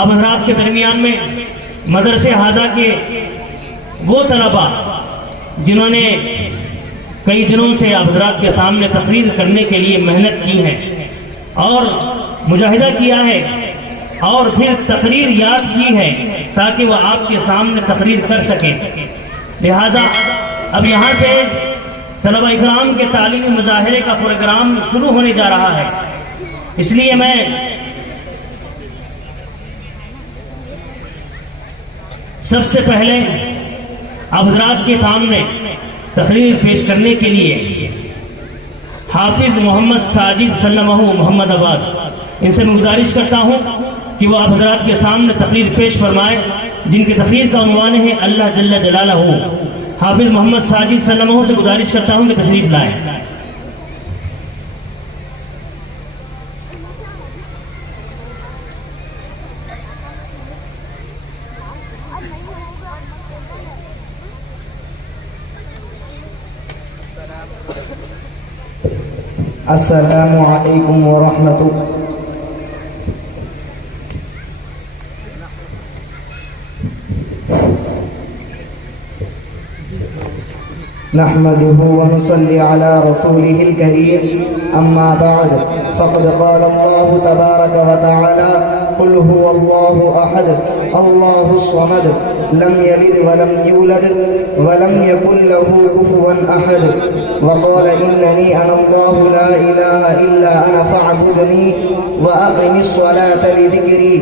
اب حضرات کے درمیان میں مدرسے حاضہ کے وہ طلباء جنہوں نے کئی دنوں سے آپ حضرات کے سامنے تقریر کرنے کے لیے محنت کی ہے اور مجاہدہ کیا ہے اور پھر تقریر یاد کی ہے تاکہ وہ آپ کے سامنے تقریر کر سکیں، لہذا اب یہاں سے طلبہ اکرام کے تعلیمی مظاہرے کا پروگرام شروع ہونے جا رہا ہے۔ اس لیے میں سب سے پہلے آپ حضرات کے سامنے تقریر پیش کرنے کے لیے حافظ محمد ساجد سلمہ محمد آباد ان سے میں گزارش کرتا ہوں کہ وہ آپ حضرات کے سامنے تقریر پیش فرمائے، جن کی تقریر کا عنوان ہے اللہ جل جلالہ۔ حافظ محمد ساجد سلمہ سے گزارش کرتا ہوں کہ تشریف لائیں۔ السلام علیکم ورحمۃ اللہ۔ نحمده ونصلي على رسوله الكريم، أما بعد فقد قال الله تبارك وتعالى قل هو الله أحد الله الصمد لم يلد ولم يولد ولم يكن له كفوا أحد وقال إنني أنا الله لا إله إلا أنا فاعبدني وأقم الصلاة لذكري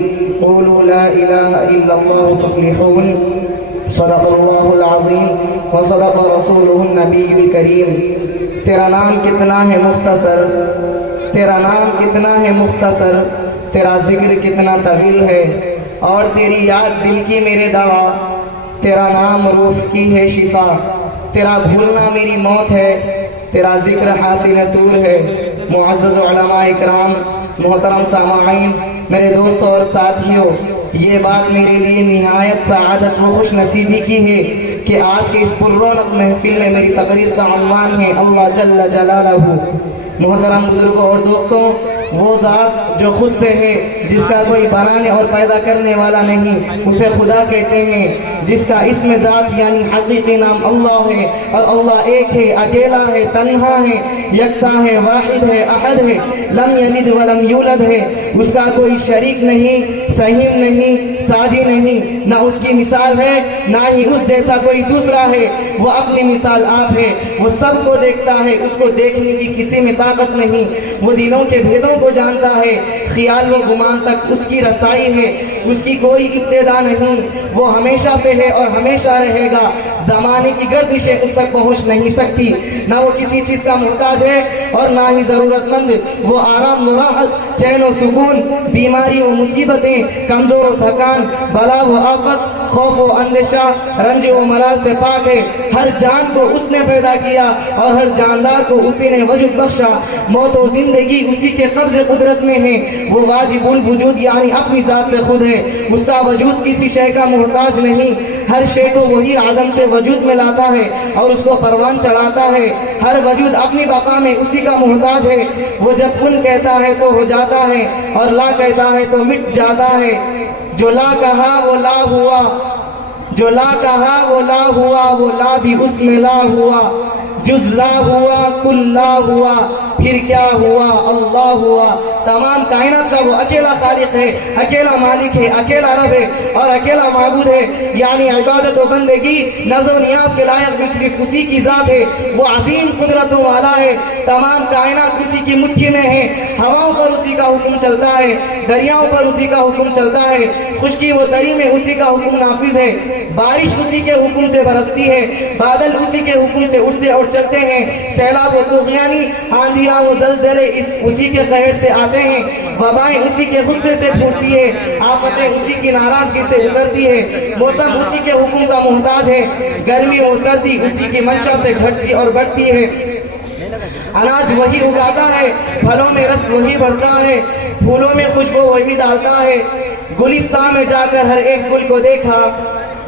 قولوا لا إله إلا الله تفلحون۔ صدق اللہ العظیم وصدق رسولہ النبی الکریم۔ تیرا نام کتنا ہے مختصر، تیرا نام کتنا ہے مختصر، تیرا ذکر کتنا طویل ہے اور تیری یاد دل کی میرے دوا، تیرا نام روح کی ہے شفا، تیرا بھولنا میری موت ہے، تیرا ذکر حاصل طور ہے۔ معزز علماء اکرام، محترم سامعین، میرے دوستوں اور ساتھیوں، یہ بات میرے لیے نہایت سعادت و خوش نصیبی کی ہے کہ آج کے اس پررونق محفل میں میری تقریر کا عنوان ہے اللہ جل جلالہ۔ محترم بزرگوں اور دوستوں، وہ ذات جو خود سے ہے، جس کا کوئی بنانے اور پیدا کرنے والا نہیں، اسے خدا کہتے ہیں، جس کا اسم ذات یعنی حقیقی نام اللہ ہے، اور اللہ ایک ہے، اکیلا ہے، تنہا ہے، یکتا ہے، واحد ہے، احد ہے، لم یلد ولم یولد ہے، اس کا کوئی شریک نہیں، سہیم نہیں، ساجی نہیں، نہ اس کی مثال ہے نہ ہی اس جیسا کوئی دوسرا ہے، وہ اپنی مثال آپ ہے، وہ سب کو دیکھتا ہے، اس کو دیکھنے کی کسی میں طاقت نہیں، وہ دلوں کے بھیدوں کو جانتا ہے، خیال و گمان تک اس کی رسائی ہے، اس کی کوئی ابتدا نہیں، وہ ہمیشہ سے ہے اور ہمیشہ رہے گا، زمانے کی گردشیں اس تک پہنچ نہیں سکتی، نہ وہ کسی چیز کا محتاج ہے اور نہ ہی ضرورت مند، وہ آرام و راحت، چین و سکون، بیماری و مصیبتیں، کمزور و تھکان، بلا و آفت، خوف و اندیشہ، رنج و ملال سے پاک ہے۔ ہر جان کو اس نے پیدا کیا اور ہر جاندار کو اسی نے وجود بخشا، موت و زندگی اسی کے قبض قدرت میں ہے، وہ واجب الوجود یعنی اپنی ذات سے خود ہے، اس کا وجود کسی شے کا محتاج نہیں، ہر شے کو وہی عدم سے وجود میں لاتا ہے اور اس کو پروان چڑھاتا ہے، ہر وجود اپنی بقا میں اسی کا محتاج ہے، وہ جب کن کہتا ہے تو ہو جاتا ہے اور لا کہتا ہے تو مٹ جاتا ہے، جو لا کہا وہ لا ہوا، جو لا کہا وہ لا ہوا، وہ لا بھی اس میں لا ہوا، جز لا ہوا کل لا ہوا، پھر کیا ہوا اللہ ہوا۔ تمام کائنات کا وہ اکیلا خالق ہے، اکیلا مالک ہے، اکیلا رب ہے اور اکیلا معبود ہے، یعنی عبادت و بندگی نظر و نیاز کے لائق بھی صرف اسی کی ذات ہے، وہ عظیم قدرتوں والا ہے، تمام کائنات اسی کی مٹھی میں ہے، ہواؤں پر اسی کا حکم چلتا ہے، دریاؤں پر اسی کا حکم چلتا ہے، خشکی و تری میں اسی کا حکم نافذ ہے، بارش اسی کے حکم سے برستی ہے، بادل اسی کے حکم سے اٹھتے اور چلتے ہیں، سیلاب و طوفانی، آندھیاں و زلزلے اسی کے قہر سے آتے ہیں، وبائیں اسی کے غصے سے پھوٹتی ہے، آفتیں اسی کی ناراضگی سے اترتی ہے، موسم اسی کے حکم کا محتاج ہے، گرمی و سردی اسی کی منشا سے گھٹتی اور بڑھتی ہے، اناج وہی اگاتا ہے، پھلوں میں رس وہی بڑھتا ہے، پھولوں میں خوشبو وہی ڈالتا ہے، گلستان میں جا کر ہر ایک گل کو دیکھا،